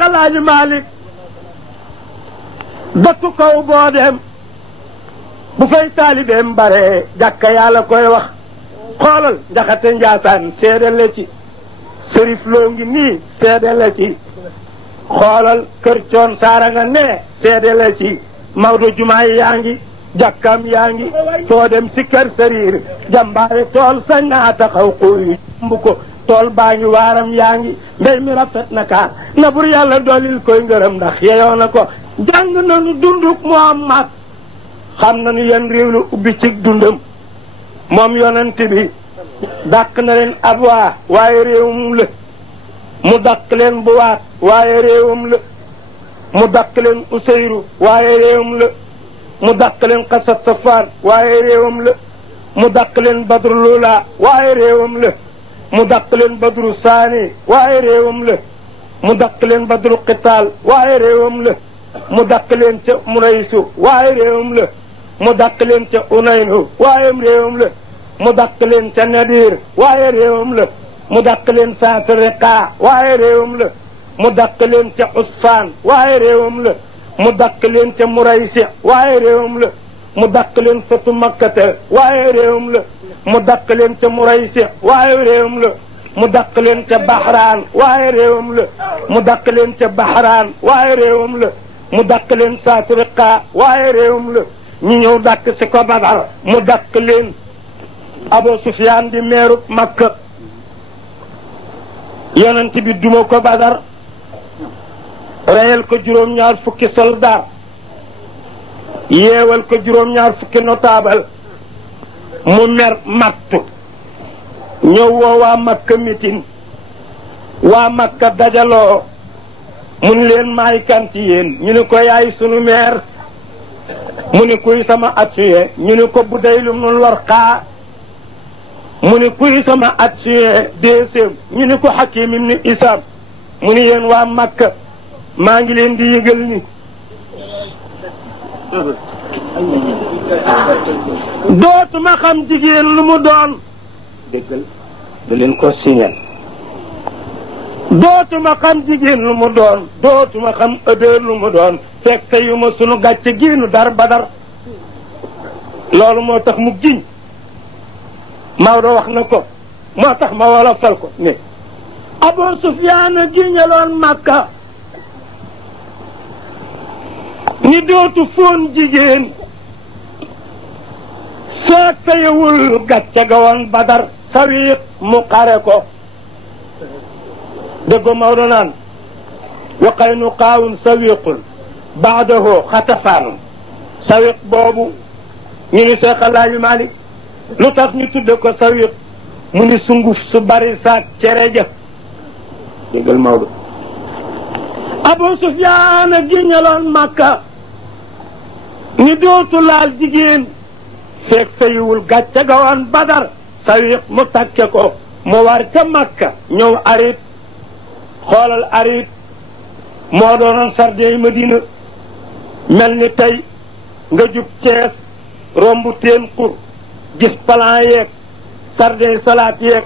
Seex Alaaji Maalik dëkk kaw boo dem bu fay taalibeem bare jàkka yàlla koy wax xoolal Njaxate Njaasaan seede la ci Sërif Loo ngi nii seede la ci xoolal kër Coon Saara nga ne seede la ci Maodo jumaay yaa ngi jàkkaam yaa ngi soo dem si kër Sariir jàmbaare tool sañ naa taxaw xuuy jumb ko tool baa ngi waaram yaa ngi mbéy mi rafet na kaa na bur yàlla doolil koy ngërëm ndax yeyoo na ko jàng nañu dunduk Muhammad xam nañu yan réew la ubbi ci dundam moom yonent bi dàq na leen ab waa waaye réewum la mu dàq leen bu waat waaye réewum la mu dàq leen Useyru waaye réewum la mu dàq leen Xasat Safaan waaye réewam la mu dàq leen Badru Lula waaye réewam la mu dàq leen Badru Saani waaye réewam la mu dàq leen Badru Qitaal waaye réewam la mu dàq leen ca Muraysu waaye réewam la mu dàq leen ca Unaynu waaye réewam la mu dàq leen ca Nadir waaye réewam la mu dàq leen Saasariqa waaye réewam la mu dàq leen ca Usfaan waaye réewam la mu dàq leen ca Muraysi waaye réewam la mu dàq leen Fatu Makkata waaye réewam la mu dàq leen ca Muraysi waaye réewam la mu dàq leen ca Bahraan waaye réewam la mu dàq leen ca Bahraan waaye réewam la mu dàq leen Saasariqa waaye réewam la ñu ñëw dàq si ko Badar mu dàq leen Abu Sufyaan di meerub Makka yonent bi duma ko Badar reyal ko juróom-ñaar fukki soldat yeewal ko juróom-ñaar fukki notable mu mer mattu ñëw woo waa Makka mitin waa Makka dajaloo mun leen maay kan ci yéen ñu ne ko yaay sunu meer mu ne kuy sama adjoint ñu ne ko Budayl ibnul Warqa mu ne kuy sama adjoint deuxième ñu ne ko Hakim ibn Hisam mu ne yéen waa Makka maa ngi leen di yëgal ni dootuma xam jigéen lu mu doon déggal da leen ko signal dootuma xam jigéen lu mu doon dootuma xam ëdër lu mu doon fekk yu ma sunu gàcce giinu dar Badar loolu moo tax mu giñ Maodo wax na ko moo tax ma wolofal ko ne Abu Sufyaan giñaloon Makka ni dootu foon jigéen fekk yewul gàcce ga woon Badar Sawiq mu xare ko déggo Maodo naan wa Qaynuqaa'un Sawiqun ba'dahu Xatafaanun Sawiq boobu ñu ni Seex Alaaji Maalik lu tax ñu tudde ko Sawiq mu ni sunguf su bari saak cere ja déggal Maodo Abu Sufyaan a giñaloon Makka ni dootu laal jigéen fekk fayiwul gàcce ga woon Badar Sawiq mu takke ko mu war ca Makka ñëw arit xoolal arit moo doonoon sardey Madina mel ni tey nga jub Cees rombu teen xur gis plan yeeg sardey salaat yeeg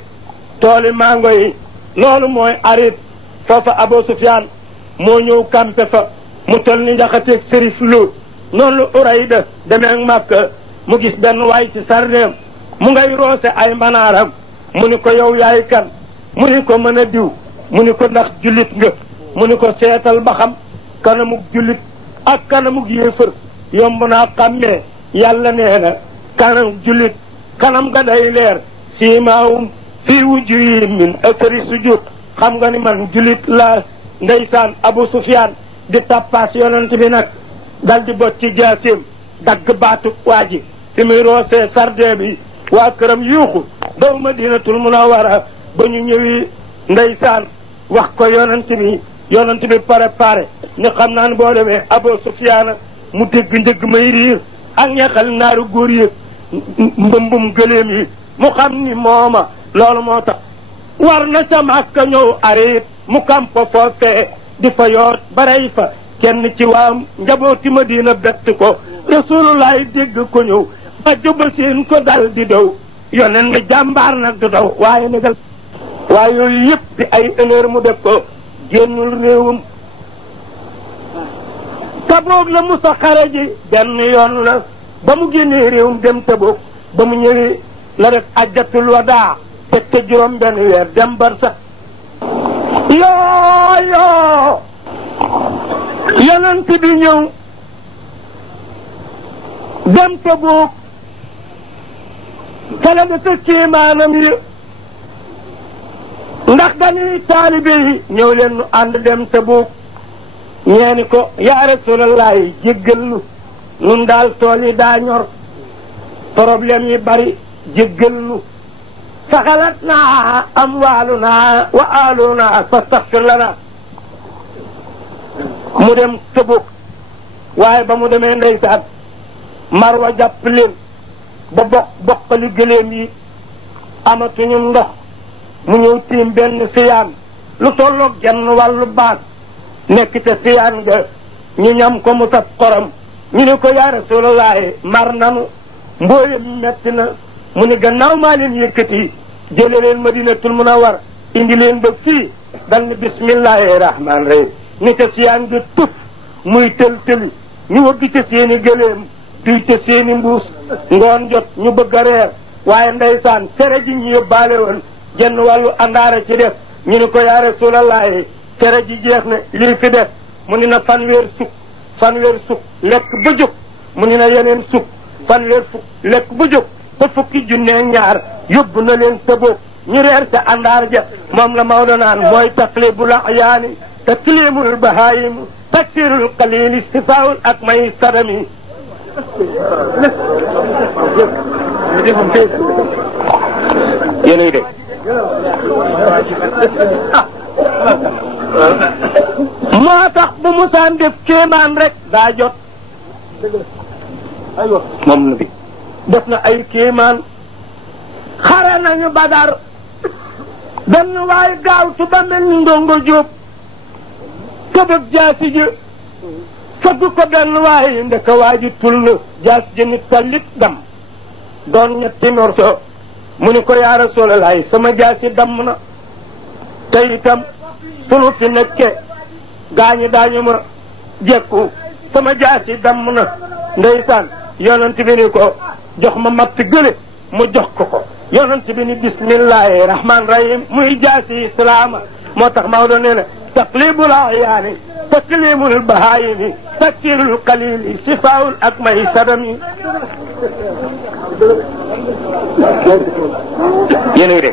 tooli mango yi loolu mooy arit foofa Abu Sufyaan moo ñëw kampe fa mu tol ni Njaxateeg Sërif Lo noonu lu Urayda demee ak Makka mu gis benn waay ci sardeem mu ngay roose ay mbanaaram mu ni ko yow yaay kan mu ni ko mën a diw mu ni ko ndax jullit nga mu ni ko seetal ba xam kanamug jullit ak kanamug yéefër yomb naa xàmmee yàlla nee na kanamug jullit kanam ga day leer siimaawum fii wujuhihim min asari sujud xam nga ni man jullit la ndeysaan Abu Sufyaan di tappaas yonent bi nag dal di bot ci jaaseem dagg baatu waa ji fi muy roosee sarde bi waa këram yuuxu daw Madinatul Munawwara ba ñu ñëwi ndeysaan wax ko yonent bi préparé ni xam naa ne boo demee Abu Sufyaan mu dégg njëgg may riir ak ñaxal naaru góor yëg mbëmbum gëléem yi mu xam ni mooma loolu moo tax war na ca Makka ñëw arit mu kam fa foofee di fa yoot barey fa kenn ci waa njabooti Madina bett ko Rasulullah dégg ko ñëw ba juba seen ko dal di daw yoneen nga jàmbaar nag du daw waaye nagal waaye yooyu yëpp di ay honneur mu def ko génnul réewum Taboog la musa xare ji benn yoon la ba mu génnee réewum dem Taboog ba mu ñëwee la def ajjatul wadaa teg te juróom benn weer dem barsax yoo yonent bi ñëw dem Taboog kala dafa kéemaanam yi ndax dañuy taalibe yi ñëw leen nu ànd dem Taboog ñeeni ko yaa Rasulallah jéggal nu nun daal tool yi daa ñor problème yi bari jéggal nu saxalat naa amwaaluna wa aaluna fastaxfir lana mu dem Taboog waaye ba mu demee ndeysaan Marwa jàpp leen ba boqali gëléem yi amatuñu ndox mu ñëw tiim benn siyaan lu tolloog genn wàllu baat nekk te siyaan nga ñu ñam ko mu saf xorom ñu ne ko yaa Rasulallah mar nanu mbooye metti na mu ne gannaaw maa leen yëkkati jële leen Madinatul Munawwar indi leen ba fii dal ni bismillahi rahmaan rahim ni te siyaan nga tuf muy tël-tëli ñu wëgg ca seeni gëléem duy ca seeni mbuus ngoon jot ñu bëgg a reer waaye ndeysaan tere ji ñu yóbbaale woon genn wàllu àndaara ci def ñu ne ko yaa Rasulallah tere ji jeex na lii fi def mu ni na fanweer sukk lekk ba jóg mu ni na yeneen sukk fanweer fukk lekk ba jóg ba fukki junne ñaar yóbbu na leen Taboog ñu reer sa àndaar ja moom la Maodo naan mooy taqlibul ayaani taklimul bahaayim taksirul qalil istifaawul ak may sadami yéenay de moo tax bu musaan def kéemaan rek daa jot moom na bi def na ay kéemaan xare nañu Badar benn waay gaawtu ba mel ni ndongo jóob tëbëg jaasi ji fëgg ko benn waay ndeka waa ji tul na jaasi ji nit tallit dam doon ñetti morso mu ni ko yaa Rasulallah sama jaasi damm na te itam sunu fi nekke gaañi daañu ma jekku sama jaasi damm na ndeysaan yonent bi ni ko jox ma matt gële mu jox ko yonent bi ni bismillahi rahmaan rahim muy jaasi islaama moo tax Maodo nee na taqlibul ayaani taklimul bahaayimi taksirul qalili sifaawul ak may sadami yéenay de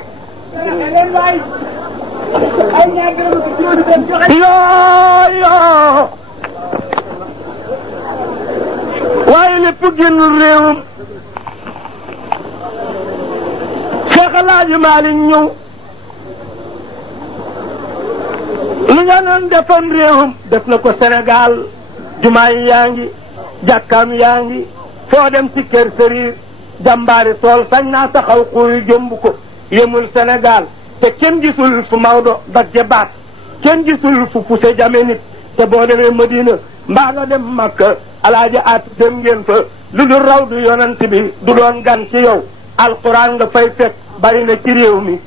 yoo waaye lépp génnul réewum Cheikh El Hadji Malick ñëw lu nga noon defoon réewum def na ko Sénégal jumaa yi yaa ngi jàkkaam yaa ngi foo dem ci kër sëriir jàmbaari tool sañ naa taxaw xuuy jomb ko yemul Sénégal te kenn gisul fu Maodo dagge baat kenn gisul fu poussé jame nit te boo demee Madina mbaa nga dem Makka alaaji at dem ngeen fa lu dul raw du yonent bi du doon gan ci yow alquran nga fay fekk bari na ci réew mi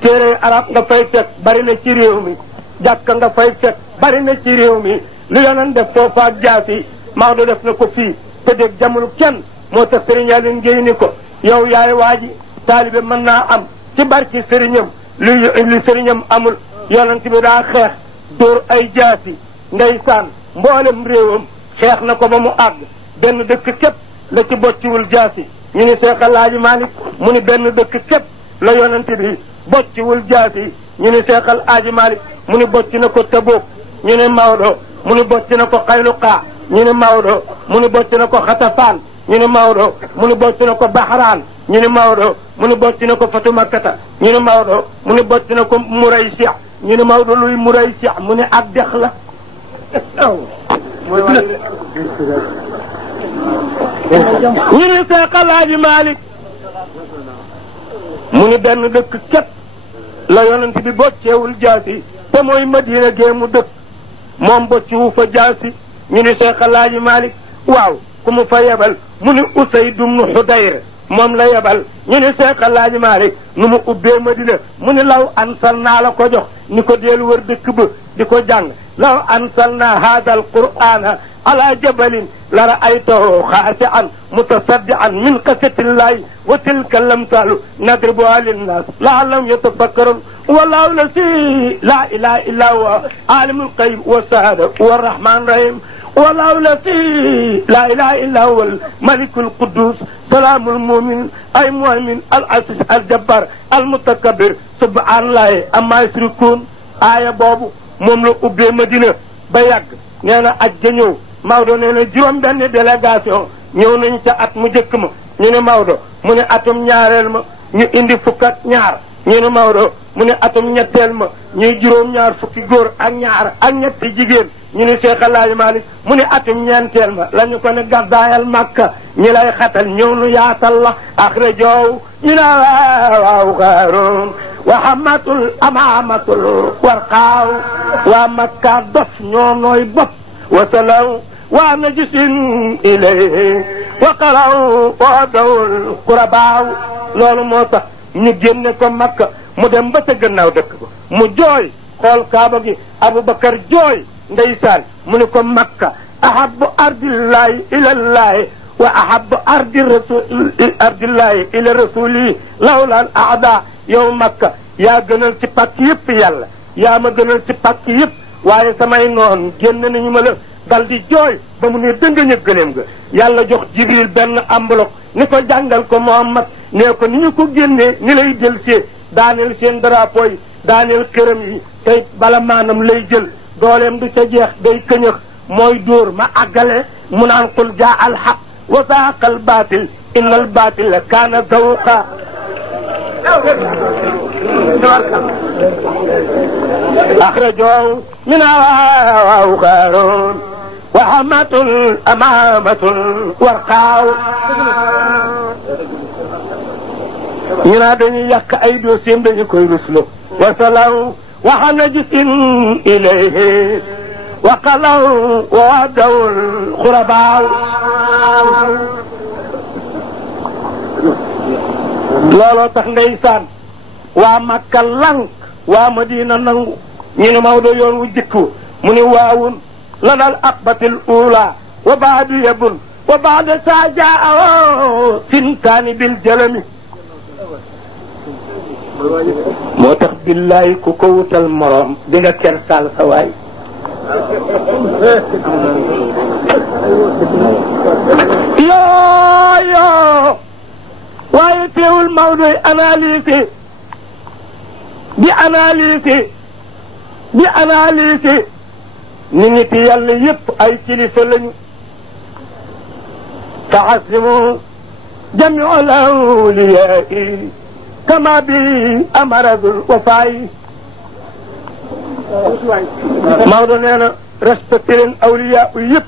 téere arab nga fay fekk bari na ci réew mi jàkka nga fay fekk bari na ci réew mi lu yonent def foofa ak jaasi Maodo def na ko fii te dégg jamul kenn moo tax Serigne Aline Gueye ni ko yow yaay waaji taalibe mën naa am ci barki sëriñam li sëriñam amul yonent bi daa xeex dóor ay jaasi ndeysaan mboolem réewam xeex na ko ba mu àgg benn dëkk képp la ci bocciwul jaasi ñu ni Cheikh El Hadji Malick mu ni benn dëkk képp la yonent bi bocciwul jaasi ñu ni Cheikh El Hadji Malick mu ni bocc na ko Taboog ñu ni Maodo mu ni bocc na ko Xayluqa ñu ni Maodo mu ni bocc na ko Xatafaan ñu ni Maodo mu ni bocc na ko Bahraan ñu ni Maodo mu ni bocc na ko Fatu Makkata ñu ni Maodo mu ni bocc na ko Muraysi ñu ni Maodo luy Muraysi mu ni ak dex la ñu ni Cheikh El Hadji Malick mu ni benn dëkk képp la yonent bi bocceewul jaasi te mooy Madina gee mu dëkk moom bocciwu fa jaasi ñu ni Cheikh El Hadji Malick waaw ku mu fa yebal mu ni Usayd ibn Hudayr moom la yebal ñu ni Cheikh El Hadji Malick nu mu ubbee Madina mu ni law ansal naa la ko jox ni ko deel wër dëkk ba di ko jàng law ansalna hada al qur'ana على جبل لرأيته خاشعا متصدعا من خشية الله وتلك الأمثال نضربها للناس لعلهم يتفكرون والله الذي لا إله إلا هو عالم الغيب والشهادة هو الرحمن الرحيم والله الذي لا إله إلا هو الملك القدوس سلام المؤمن أي مؤمن العزيز الجبار المتكبر سبحان الله أما يشركون آية بابو moom la ubbee Madina ba yàgg nee na aj ga ñëw Maodo nee na juróom benn délégation ñëw nañ ca at mu jëkk ma ñu ne Maodo mu ne atum ñaareel ma ñu indi fukk ak ñaar ñu ne Maodo mu ne atum ñetteel ma ñuy juróom-ñaar fukki góor ak ñaar ak ñetti jigéen ñu ne Cheikh El Hadj Malick mu ne atum ñeenteel ma la ñu ko ne gàddaayal Makka ñi lay xatal ñëw nu yaatal la axrajoo ñu ne waaw xaaroon waxamatul amaamatul warqaaw waa Makka dof ñoo nooy bopp wasalaw waa najisin ilayhi waqalaw wa dawul qurabaaw loolu moo tax ñu génne ko Makka mu dem ba ca gannaaw dëkk ba mu jooy xool Kaaba gi Abubakar jooy ndeysaan mu ne ko Makka ahabbu ardillahi ilallahi wa ahabbu ardillahi ila rasuli lawlal aada yow Makka yaa gënal ci pàcc yëpp yàlla yaa ma gënal ci pàcc yëpp waaye samay noon génn nañu ma la dal di jooy ba mu ne dënga ñëg gëleem nga yàlla jox Jibril benn enveloppe ni ko jàngal ko Muhammad nee ko ni ñu ko génnee ni lay jël see daaneel seen drapeau yi daaneel këram yi tey bala maanam lay jël dooleem du ca jeex day këñëx mooy dóor ma àggale mu naan qul jaa al haq wa zaaqa al baatil inna al baatila kaana zahuuqa أخرجوا من أوخارون وحمة أمامة ورقاو ينا دني يك أي دوسيم دني كوي رسلو وصلوا وحنجس إليه وقالوا وعدوا الخرباء looloo tax ndeysaan waa Makka lank waa Madina nangu ñu ne Maodo yoon wu jikku mu ne waawun la dal aqbatil ula wa baadu yabun wa baada saa jaa sintaani bil jalami moo tax billaay ku ko wutal morom di nga kersaal sa waay yoo waaye teewul Maodo analyse di analyse ni nit yàlla yépp ay kilifa lañu taxasimu jamiu lawliyaai kama bi amaradul wafaay Maodo nee na respecté leen awliya yépp